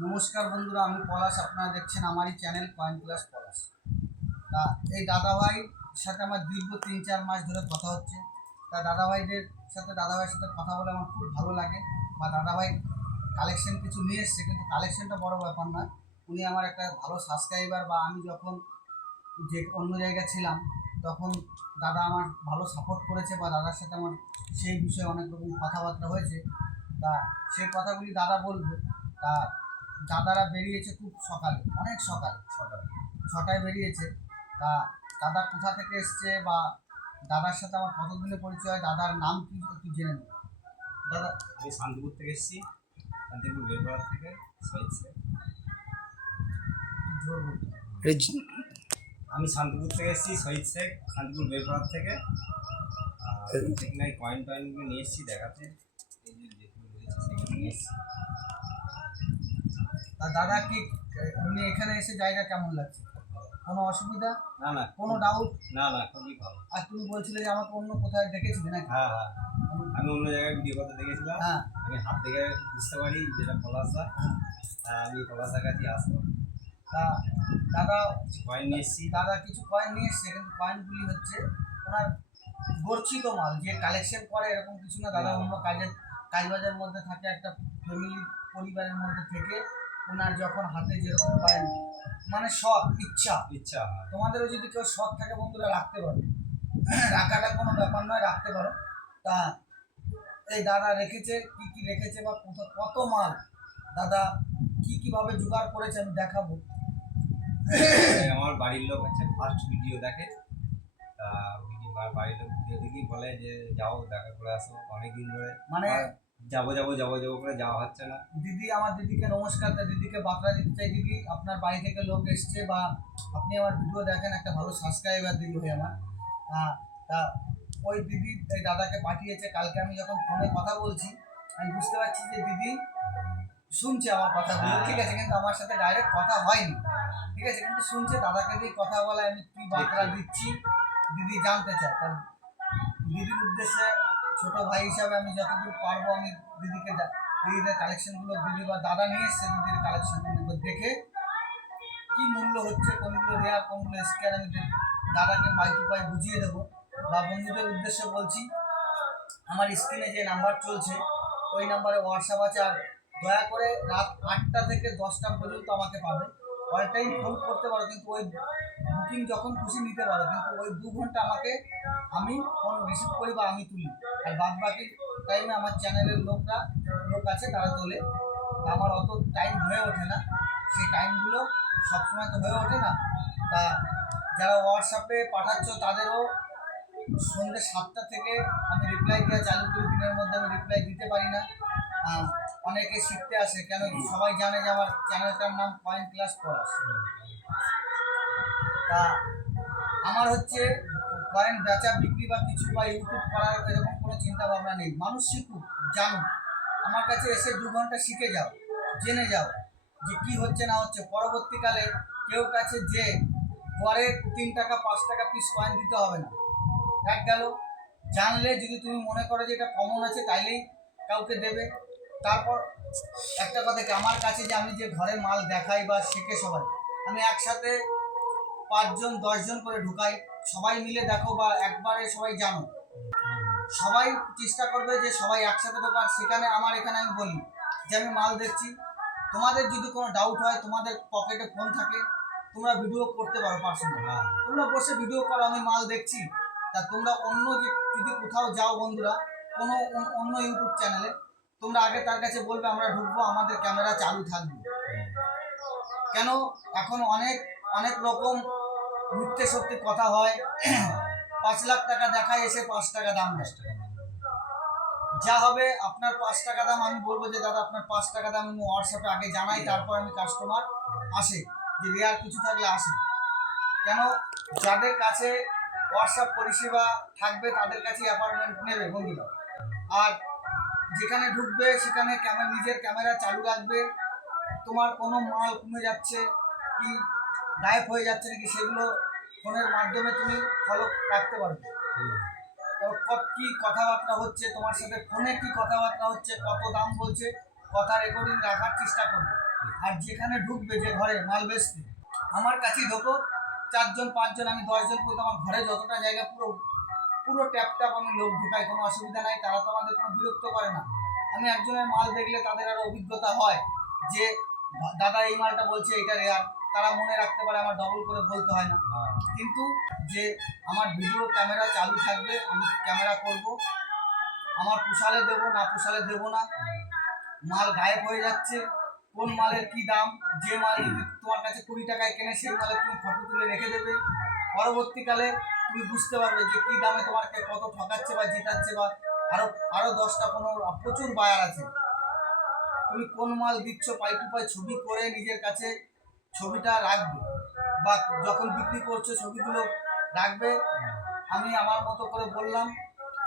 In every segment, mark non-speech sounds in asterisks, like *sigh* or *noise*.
নমস্কার বন্ধুরা, আমি পলাশ, আপনারা দেখছেন আমারই চ্যানেল কয়েন প্লাস পলাশ। তা, এই দাদাভাই সাথে আমার দীর্ঘ তিন চার মাস ধরে কথা হচ্ছে। তা, দাদাভাইদের সাথে, দাদাভাইয়ের সাথে কথা বলে আমার খুব ভালো লাগে। বা, দাদাভাই কালেকশন কিছু নিয়ে এসছে, কিন্তু কালেকশনটা বড় ব্যাপার নয়। উনি আমার একটা ভালো সাবস্ক্রাইবার বা, আমি যখন যে অন্য জায়গায় ছিলাম, তখন দাদা আমার ভালো সাপোর্ট করেছে বা, দাদার সাথে আমার সেই বিষয়ে অনেক রকম কথাবার্তা হয়েছে। তা, সেই কথাগুলি দাদা বলবে। তা দাদারা বেরিয়েছে খুব সকালে অনেক সকালে ছটায়। ছটায় বেরিয়েছে। তা দাদা কোথা থেকে এসছে বা দাদার সাথে আমার কতদিনের পরিচয় দাদার নাম কি একটু জেনে নেব। দাদা আমি শান্তিপুর থেকে এসেছি শান্তিপুর বেলপাড়া থেকে শহীদ শেখ। আমি শান্তিপুর থেকে এসেছি শহীদ শেখ শান্তিপুর বেলপাড়া থেকে। আর এখানে কয়েন টয়েনগুলো নিয়ে এসেছি দেখাতে। এই যে যেগুলো রয়েছে সেগুলো নিয়ে এসেছি। তা দাদা কি এমনি এখানে এসে জায়গা কেমন লাগছে? কোনো অসুবিধা? না না। কোনো ডাউট না না খুবই ভালো। আর তুমি বলছিলে যে আমাকে অন্য কোথায় দেখেছিলে নাকি? হ্যাঁ হ্যাঁ। আমি অন্য জায়গায় ভিডিও করতে দেখেছিলাম। হ্যাঁ। আমি হাত থেকে বুঝতে পারি যেটা পলাশদা হ্যাঁ হ্যাঁ আমি পলাশদার কাছে আসব। তা দাদা কয়েন নিয়ে এসেছি। দাদা কিছু কয়েন নিয়ে এসছে কিন্তু কয়েনগুলি হচ্ছে ওনার গর্ছিত মাল। যে কালেকশন করে এরকম কিছু না দাদা অন্য কাজের কাজবাজের মধ্যে থাকে একটা ফ্যামিলি পরিবারের মধ্যে থেকে। ওনার যখন হাতে যেরকম কয়েন মানে শখ ইচ্ছা। ইচ্ছা তোমাদেরও যদি কেউ শখ থাকে বন্ধুরা রাখতে পারো। *clears throat* রাখাটা কোনো ব্যাপার নয় রাখতে পারো। তা এই দাদা রেখেছে কি কি রেখেছে বা কোথা- কত মাল? দাদা কি কীভাবে জোগাড় করেছে আমি দেখাবো। আমার বাড়ির লোক হচ্ছে ফার্স্ট ভিডিও দেখে। তা বাড়ির লোক ভিডিও দেখি বলে যে যাও দেখা করে আসো অনেকদিন ধরে। মানে যাব যাব যাব যাব করে যাওয়া হচ্ছে না। দিদি আমার দিদিকে নমস্কার তা দিদিকে বার্তা দিতে চাই। দিদি আপনার বাড়ি থেকে লোক এসছে বা আপনি আমার ভিডিও দেখেন একটা ভালো সাবস্ক্রাইবার দিদি হয়ে আমার। হ্যাঁ, তা ওই দিদি এই দাদাকে পাঠিয়েছে। কালকে আমি যখন ফোনে কথা বলছি আমি বুঝতে পারছি যে দিদি শুনছে আমার কথাগুলো হ্যাঁ। ঠিক আছে কিন্তু আমার সাথে ডাইরেক্ট কথা হয়নি। ঠিক আছে কিন্তু শুনছে দাদাকে দিয়ে কথা বলে আমি কি বার্তা দিচ্ছি। দিদি জানতে চায়। কারণ দিদির উদ্দেশ্যে ছোট ভাই হিসাবে আমি যতদূর পারব আমি দিদিকে দিদিদের কালেকশনগুলো দিদি বা দাদা নিয়ে এসছে দিদির কালেকশনগুলো দেখে কি মূল্য হচ্ছে, কোনগুলো রেয়ার কোনগুলো স্ক্যান আমি দাদাকে পাই টু পাই বুঝিয়ে দেবো বা বন্ধুদের উদ্দেশ্যে বলছি, আমার স্ক্রিনে যে নাম্বার চলছে, ওই নাম্বারে হোয়াটসঅ্যাপ আছে আর দয়া করে রাত আটটা থেকে দশটা পর্যন্ত আমাকে পাবে। অল টাইম ফোন করতে পারো, কিন্তু ওই বুকিং যখন খুশি নিতে পারো, কিন্তু ওই দু ঘণ্টা আমাকে আমি ফোন রিসিভ করি বা আমি তুলি। আর বাদ বাকি টাইমে আমার চ্যানেলের লোকরা, লোক আছে তারা তোলে। আমার অত টাইম হয়ে ওঠে না। সেই টাইমগুলো সবসময় তো হয়ে ওঠে না। তা যারা হোয়াটসঅ্যাপে পাঠাচ্ছ, তাদেরও সন্ধ্যে সাতটা থেকে আমি রিপ্লাই দেওয়া চালু করি। দিনের মধ্যে আমি রিপ্লাই দিতে পারি না। অনেকে শিখতে আসে, কেন সবাই জানে যে আমার চ্যানেলটার নাম পয়েন্ট ক্লাস পড়াশ তা আমার হচ্ছে কয়েন বেচা, বিক্রি বা কিছু বা ইউটিউব করার এরকম কোনো চিন্তা ভাবনা নেই। মানুষ শিখুক, জানুক। আমার কাছে এসে দু ঘণ্টা শিখে যাও, জেনে যাও যে কি হচ্ছে না হচ্ছে। পরবর্তীকালে কেউ কাছে যে পরে তিন টাকা, পাঁচ টাকা পিস কয়েন দিতে হবে না। এক গেল। জানলে যদি তুমি মনে করো যে এটা কমন আছে, তাইলেই কাউকে দেবে। তারপর একটা কথা কি, আমার কাছে যে আমি যে ঘরে মাল দেখাই বা শেখে সবাই, আমি একসাথে পাঁচজন দশজন করে ঢুকাই সবাই মিলে দেখো বা একবারে সবাই জানো। সবাই চেষ্টা করবে যে সবাই একসাথে ঢোকার। সেখানে আমার এখানে আমি বলি যে আমি মাল দেখছি। তোমাদের যদি কোনো ডাউট হয় তোমাদের পকেটে ফোন থাকে তোমরা ভিডিও করতে পারো পার্সোনাল হ্যাঁ। তোমরা বসে ভিডিও করো আমি মাল দেখছি। তা তোমরা অন্য যে যদি কোথাও যাও বন্ধুরা কোনো অন্য- অন্য ইউটিউব চ্যানেলে তোমরা আগে তার কাছে বলবে আমরা ঢুকবো আমাদের ক্যামেরা চালু থাকবে। কেন? এখন অনেক অনেক রকম মিথ্যে সত্যি কথা হয়। পাঁচ লাখ টাকা দেখায় এসে পাঁচ টাকা দাম নেয় যা হবে, আপনার পাঁচ টাকা দাম আমি বলব যে, দাদা, আপনার পাঁচ টাকা দাম আমি হোয়াটসঅ্যাপে আগে জানাই, তারপর আমি কাস্টমার আসে। যে রেয়ার কিছু থাকলে আসে। কেন? যাদের কাছে হোয়াটসঅ্যাপ পরিষেবা থাকবে, তাদের কাছে অ্যাপার্টমেন্ট নেবে বন্ধুরা। আর যেখানে ঢুকবে, সেখানে ক্যামেরা নিজের ক্যামেরা চালু রাখবে। তোমার কোনো মাল কমে যাচ্ছে, কি গায়েব হয়ে যাচ্ছে নাকি সেগুলো ফোনের মাধ্যমে তুমি ফলো রাখতে পারবে। কি কথাবার্তা হচ্ছে, তোমার সাথে ফোনে কি কথাবার্তা হচ্ছে, কত দাম বলছে, কথা রেকর্ডিং রাখার চেষ্টা করবে। আর যেখানে ঢুকবে যে ঘরে মাল বেচতে আমার কাছেই ঢোকো, চারজন, পাঁচজন, আমি দশজন পর্যন্ত আমার ঘরে যতটা জায়গা পুরো পুরো ট্যাপ ট্যাপ আমি লোক ঢুকাই, কোনো অসুবিধা নাই, তারা তো আমাদের কোনো বিরক্ত করে না। আমি একজনের মাল দেখলে তাদের আরও অভিজ্ঞতা হয় যে, দাদা, এই মালটা বলছে, এটা রেয়ার। তারা মনে রাখতে পারে আমার ডবল করে বলতে হয় না। হ্যাঁ। কিন্তু যে আমার ভিডিও ক্যামেরা চালু থাকবে আমি ক্যামেরা করব আমার পোষালে দেবো না পোষালে দেবো না মাল গায়েব হয়ে যাচ্ছে কোন মালের কি দাম যে মাল তোমার কাছে কুড়ি টাকায় কেনে সেই মালের তুমি ফটো তুলে রেখে দেবে। পরবর্তীকালে তুমি বুঝতে পারবে যে কি দামে তোমাকে কত ঠকাচ্ছে বা জিতাচ্ছে বা আরও আরও দশটা পনেরো প্রচুর বায়ার আছে। তুমি কোন মাল দিচ্ছ পাই টু পাই ছবি করে নিজের কাছে ছবিটা রাখবে বা যখন বিক্রি করছে ছবিগুলো রাখবে, আমি আমার মতো করে বললাম,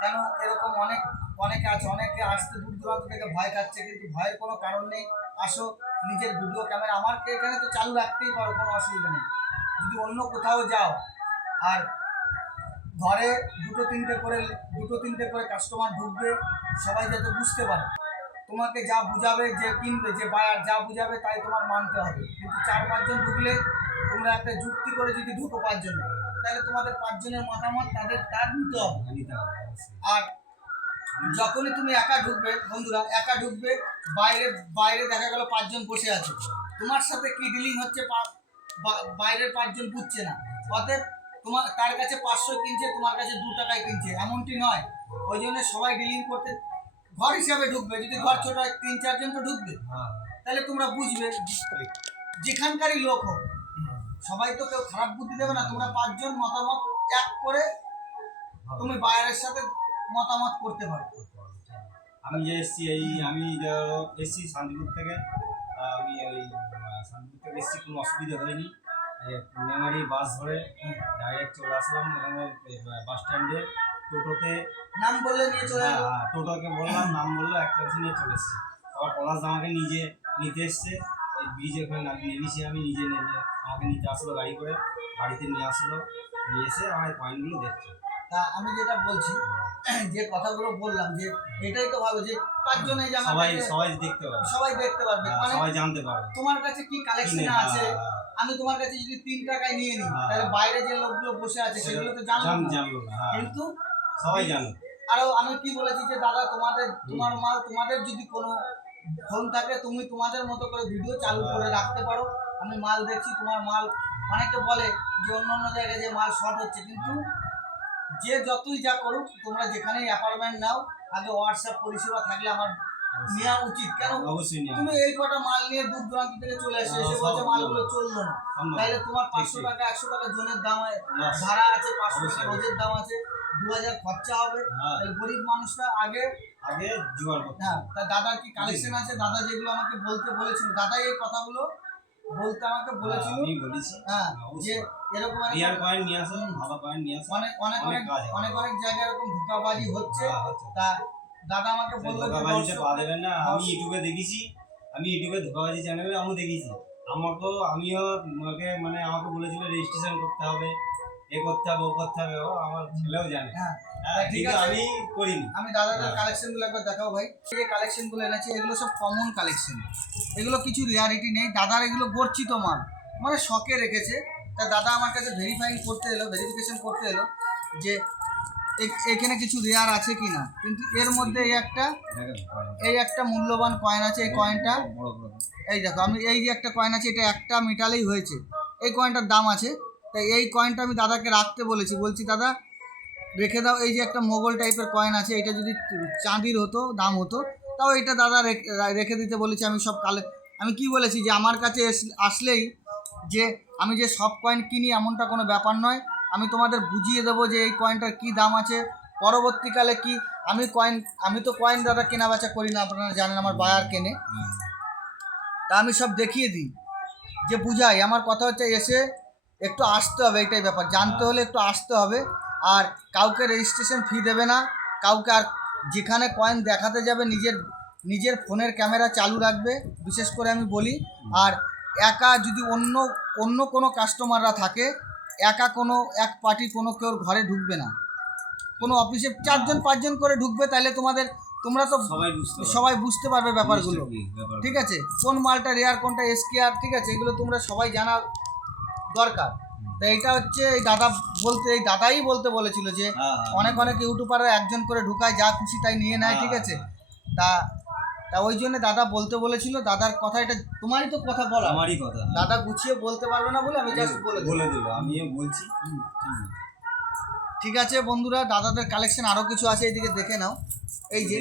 কেন এরকম অনেক, অনেকে আছে, অনেকে আসতে দূর দূরান্ত থেকে ভয় খাচ্ছে, কিন্তু ভয়ের কোনো কারণ নেই। আসো, নিজের ভিডিও ক্যামেরা আমার এখানে তো চালু রাখতেই পারো, কোনো অসুবিধা নেই। যদি অন্য কোথাও যাও, আর ঘরে দুটো তিনটে করে, দুটো তিনটে করে কাস্টমার ঢুকবে, সবাই যাতে বুঝতে পারে। তোমাকে যা বুঝাবে, যে কিনবে, যে বায়ার যা বুঝাবে, তাই তোমার মানতে হবে। কিন্তু চার পাঁচজন ঢুকলে তোমরা একটা যুক্তি করে যদি ঢুকো পাঁচজন, তাহলে তোমাদের পাঁচজনের মতামত তাদের, তার নিতে হবে। আর যখনই তুমি একা ঢুকবে, বন্ধুরা, একা ঢুকবে, বাইরে বাইরে দেখা গেল পাঁচজন বসে আছে। তোমার সাথে কি ডিলিং হচ্ছে বাইরের পাঁচজন বুঝছে না। অতএব তোমার তার কাছে পাঁচশো কিনছে, তোমার কাছে দু টাকায় কিনছে। এমনটি নয়। ওই জন্য সবাই ডিলিং করতে ঘর হিসাবে ঢুকবে যদি ঘর ছোট হয় তিন চারজন তো ঢুকবে। হ্যাঁ। তাহলে তোমরা বুঝবে যেখানকারই লোক হোক সবাই তো কেউ খারাপ বুদ্ধি দেবে না তোমরা পাঁচজন মতামত এক করে তুমি বাইরের সাথে মতামত করতে পারো। আমি যে এসছি এই আমি এসছি শান্তিপুর থেকে আমি ওই শান্তিপুর থেকে এসছি কোনো অসুবিধা হয়নি। মেমারি বাস ধরে ডাইরেক্ট চলে আসলাম বাস স্ট্যান্ডে টোটোতে নাম বললে নিয়ে চলে হ্যাঁ, এলো হ্যাঁ, টোটোকে বললাম নাম বলল এক ট্যাক্সি নিয়ে চলে এসছে। আবার পলাশ আমাকে নিজে নিতে এসছে ওই ব্রিজে ওখানে নামিয়ে এনেছি আমি নিজে নেমে আমাকে নিতে আসলো গাড়ি করে বাড়িতে নিয়ে আসলো নিয়ে এসে আমার এই পয়েন্টগুলো দেখছে। তা আমি যেটা বলছি যে কথাগুলো বললাম যে এটাই তো ভালো যে পাঁচজন যে সবাই সবাই দেখতে পাবে। সবাই দেখতে পারবে। হ্যাঁ, মানে সবাই জানতে পারবে। তোমার কাছে কি কালেকশন আছে? হ্যাঁ, আমি তোমার কাছে যদি তিন টাকায় নিয়ে নিই হ্যাঁ। তাহলে বাইরে যে লোকগুলো বসে আছে সেগুলো তো জানব না। জানলো না হ্যাঁ। কিন্তু সবাই জানো। আরও আমি কি বলেছি যে দাদা তোমাদের তোমার মাল তোমাদের যদি কোনো ফোন থাকে তুমি তোমাদের মতো করে ভিডিও চালু করে। রাখতে পারো। আমি মাল দেখছি তোমার মাল অনেকে বলে যে অন্য অন্য জায়গায় যে মাল শর্ট হচ্ছে কিন্তু যে যতই যা করুক তোমরা যেখানেই অ্যাপার্টমেন্ট নাও আগে হোয়াটসঅ্যাপ পরিষেবা থাকলে আমার নেওয়া উচিত। কেন? তুমি এই কটা মাল নিয়ে দূর দূরান্ত থেকে চলে এসে এসে বলছে মালগুলো চলল না। তাহলে তোমার পাঁচশো টাকা একশো টাকা জনের দাম ভাড়া আছে পাঁচশো টাকা। রোজের দাম আছে। দু হাজার খরচা হবে। হ্যাঁ। গরিব মানুষরা আগে আগে জোগাড় করতে হ্যাঁ তা দাদার কি কালেকশন আছে? দাদা যেগুলো আমাকে বলতে বলেছিল দাদাই এই কথাগুলো বলতে আমাকে বলেছিল। আমি বলেছি। হ্যাঁ যে এরকম রিয়ার কয়েন নিয়ে আসো ভালো কয়েন নিয়ে আসো অনেক অনেক অনেক অনেক অনেক জায়গায় এরকম ধোকাবাজি হচ্ছে। হ্যাঁ, তা দাদা আমাকে বলল ধোকাবাজিতে পা দেবেন না আমি ইউটিউবে দেখেছি। আমি ইউটিউবে ধোকাবাজি চ্যানেলে আমিও দেখেছি। আমাকেও আমিও আমাকে মানে আমাকে বলেছিল রেজিস্ট্রেশন করতে হবে। এ করতে হবে ও করতে হবে ও আমার ছেলেও জানে। হ্যাঁ হ্যাঁ, ঠিক আছে। আমি করিনি। আমি দাদাদের হ্যাঁ। কালেকশনগুলো একবার দেখাও ভাই। যে কালেকশনগুলো এনেছে এগুলো সব কমন কালেকশন এগুলো কিছু রিয়ারিটি নেই। দাদার এগুলো গর্চিত মাল। মানে শখে রেখেছে। তা দাদা আমার কাছে ভেরিফাইং করতে এলো ভেরিফিকেশন করতে এলো যে এখানে কিছু রেয়ার আছে কি না কিন্তু এর মধ্যে এই একটা এই একটা মূল্যবান কয়েন আছে এই কয়েনটা এই দেখো আমি এই যে একটা কয়েন আছে এটা একটা মেটালেই হয়েছে। এই কয়েনটার দাম আছে তাই এই কয়েনটা আমি দাদাকে রাখতে বলেছি। বলছি দাদা রেখে দাও। এই যে একটা মোগল টাইপের কয়েন আছে এটা যদি চাঁদির হতো দাম হতো তাও এটা দাদা রেখে- রেখে দিতে বলেছি আমি সব কালে আমি কি বলেছি যে আমার কাছে এস- আসলেই যে আমি যে সব কয়েন কিনি এমনটা কোনো ব্যাপার নয়। আমি তোমাদের বুঝিয়ে দেবো যে এই কয়েনটার কি দাম আছে। পরবর্তীকালে কি আমি কয়েন আমি তো কয়েন দাদা কেনা বেচা করি না আপনারা জানেন আমার বায়ার কেনে। তা আমি সব দেখিয়ে দিই। যে বুঝাই আমার কথা হচ্ছে এসে একটু আসতে হবে এটাই ব্যাপার। জানতে হলে একটু আসতে হবে। আর কাউকে রেজিস্ট্রেশন ফি দেবে না। কাউকে আর যেখানে কয়েন দেখাতে যাবে নিজের নিজের ফোনের ক্যামেরা চালু রাখবে বিশেষ করে আমি বলি। আর একা যদি অন্য অন্য কোনো কাস্টমাররা থাকে একা কোনো এক পার্টি কোনো কেউ ঘরে ঢুকবে না। কোনো অফিসে চারজন পাঁচজন করে ঢুকবে তাহলে তোমাদের তোমরা তো সবাই বুঝতে পারবে। সবাই বুঝতে পারবে ব্যাপারগুলো। ঠিক আছে? কোন মালটা রেয়ার কোনটা এসকেআর ঠিক আছে? এগুলো তোমরা সবাই জানা দরকার তো এইটা হচ্ছে এই দাদা বলতে এই দাদাই বলতে বলেছিল যে হ্যাঁ, হ্যাঁ। অনেক অনেক ইউটিউবাররা একজন করে ঢুকায় যা খুশি তাই নিয়ে নেয় ঠিক আছে তা তা ওই জন্য দাদা বলতে বলেছিল দাদার কথা এটা তোমারই তো কথা বলা আমারই কথা হ্যাঁ। দাদা গুছিয়ে বলতে পারবে না বলে আমি জাস্ট বলে। বলে দিল আমিও বলছি ঠিক আছে। বন্ধুরা দাদাদের কালেকশন আরও কিছু আছে এইদিকে দেখে নাও এই যে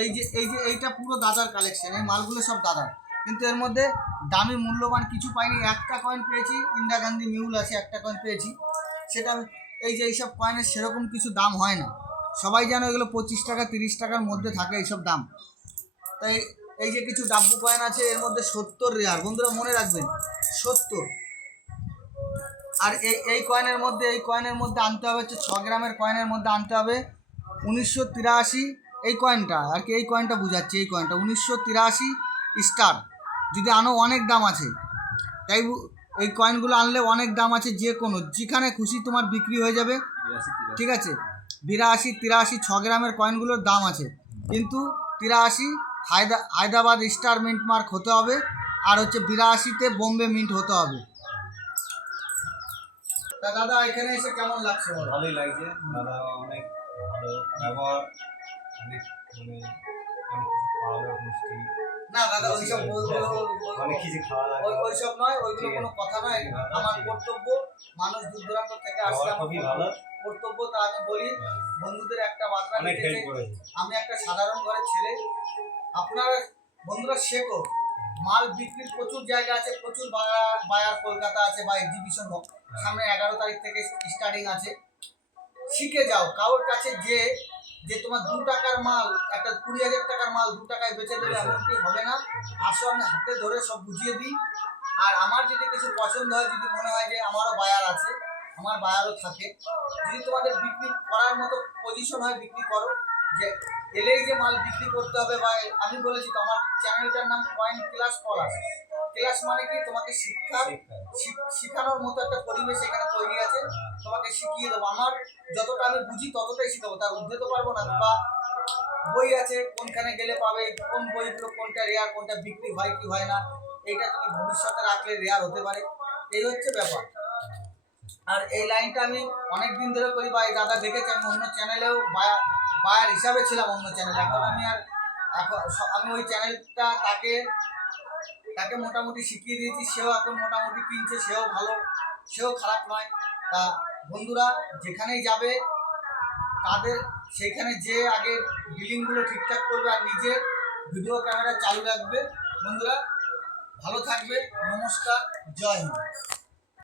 এই যে এই যে এইটা পুরো দাদার কালেকশন এই মালগুলো সব দাদার কিন্তু এর মধ্যে দামি মূল্যবান কিছু পাইনি। একটা কয়েন পেয়েছি, ইন্দিরা গান্ধী মিউল আছে, একটা কয়েন পেয়েছি। সেটা এই যে এইসব কয়েনের সেরকম কিছু দাম হয় না। সবাই জানো এগুলো পঁচিশ টাকা, তিরিশ টাকার মধ্যে থাকে এইসব দাম। তাই এই যে কিছু ডাব্বু কয়েন আছে, এর মধ্যে সত্তর রেয়ার বন্ধুরা, মনে রাখবেন, সত্তর। আর এই এই কয়েনের মধ্যে, এই কয়েনের মধ্যে আনতে হবে হচ্ছে ছ গ্রামের কয়েনের মধ্যে আনতে হবে উনিশশো তিরাশি। এই কয়েনটা আর কি এই কয়েনটা বুঝাচ্ছি, এই কয়েনটা উনিশশো তিরাশি স্টার যদি আনো অনেক দাম আছে। তাই এই কয়েনগুলো আনলে অনেক দাম আছে যে কোনো যেখানে খুশি তোমার বিক্রি হয়ে যাবে। ঠিক আছে? বিরাশি তিরাশি ছ গ্রামের কয়েনগুলোর দাম আছে। কিন্তু তিরাশি হায়দা হায়দ্রাবাদ স্টার মিন্ট মার্ক হতে হবে। আর হচ্ছে বিরাশিতে বোম্বে মিন্ট হতে হবে। তা দাদা এখানে এসে কেমন লাগছে ভালোই লাগছে। দাদা অনেক ভালো ব্যবহার অনেক মানে অনেক মিষ্টি। না দাদা ওইসব বলব অনেক কিছু খাওয়া ওই ওইসব নয় ওইগুলো কোনো কথা নয়। ঠিক আমার কর্তব্য মানুষ দূর দূরান্ত থেকে আসলে খুবই ভালো। কর্তব্য তা আমি বলি হ্যাঁ, বন্ধুদের একটা বার্তা আমি একটা সাধারণ ঘরের ছেলে। আপনারা বন্ধুরা শেখো মাল বিক্রির প্রচুর জায়গা আছে প্রচুর বায়ার বায়ার কলকাতা আছে বা এক্সিবিশন হোক। সামনে এগারো তারিখ থেকে স্টার্টিং আছে। শিখে যাও কারোর কাছে যে যে তোমার দু টাকার মাল একটা কুড়ি হাজার টাকার মাল দু টাকায় বেচে দেবে এমনটি হবে না। আসো আমি হাতে ধরে সব বুঝিয়ে দিই। আর আমার যদি কিছু পছন্দ হয় যদি মনে হয় যে আমারও বায়ার আছে আমার বায়ারও থাকে। যদি তোমাদের বিক্রি করার মতো পজিশন হয় বিক্রি করো। যে এলেই যে মাল বিক্রি করতে হবে বা আমি বলেছি তো আমার চ্যানেলটার নাম কয়েন ক্লাস পলাশ ক্লাস মানে কি? তোমাকে শিক্ষা। শেখানোর মতো একটা পরিবেশ এখানে তৈরি আছে। তোমাকে শিখিয়ে দেবো। আমার যতটা আমি বুঝি ততটাই শিখাবো। তার ঊর্ধ্বে তো পারব না। বা বই আছে কোনখানে গেলে পাবে কোন বইগুলো কোনটা রেয়ার কোনটা বিক্রি হয় কি হয় না এইটা তুমি ভবিষ্যতে রাখলে রেয়ার হতে পারে। এই হচ্ছে ব্যাপার। আর এই লাইনটা আমি অনেক দিন ধরে করি। বা এই দাদা দেখেছে আমি অন্য চ্যানেলেও বায়ার বায়ার হিসাবে ছিলাম অন্য চ্যানেল এখন আমি আর এখন আমি ওই চ্যানেলটা তাকে তাকে মোটামুটি শিখিয়ে দিয়েছি। সেও এখন মোটামুটি কিনছে, সেও ভালো, সেও খারাপ নয়। তা বন্ধুরা, যেখানেই যাবে, তাদের সেইখানে যে আগে বিলিংগুলো ঠিকঠাক করবে আর নিজের ভিডিও ক্যামেরা চালু রাখবে, বন্ধুরা, ভালো থাকবে। নমস্কার, জয় হিন্দ।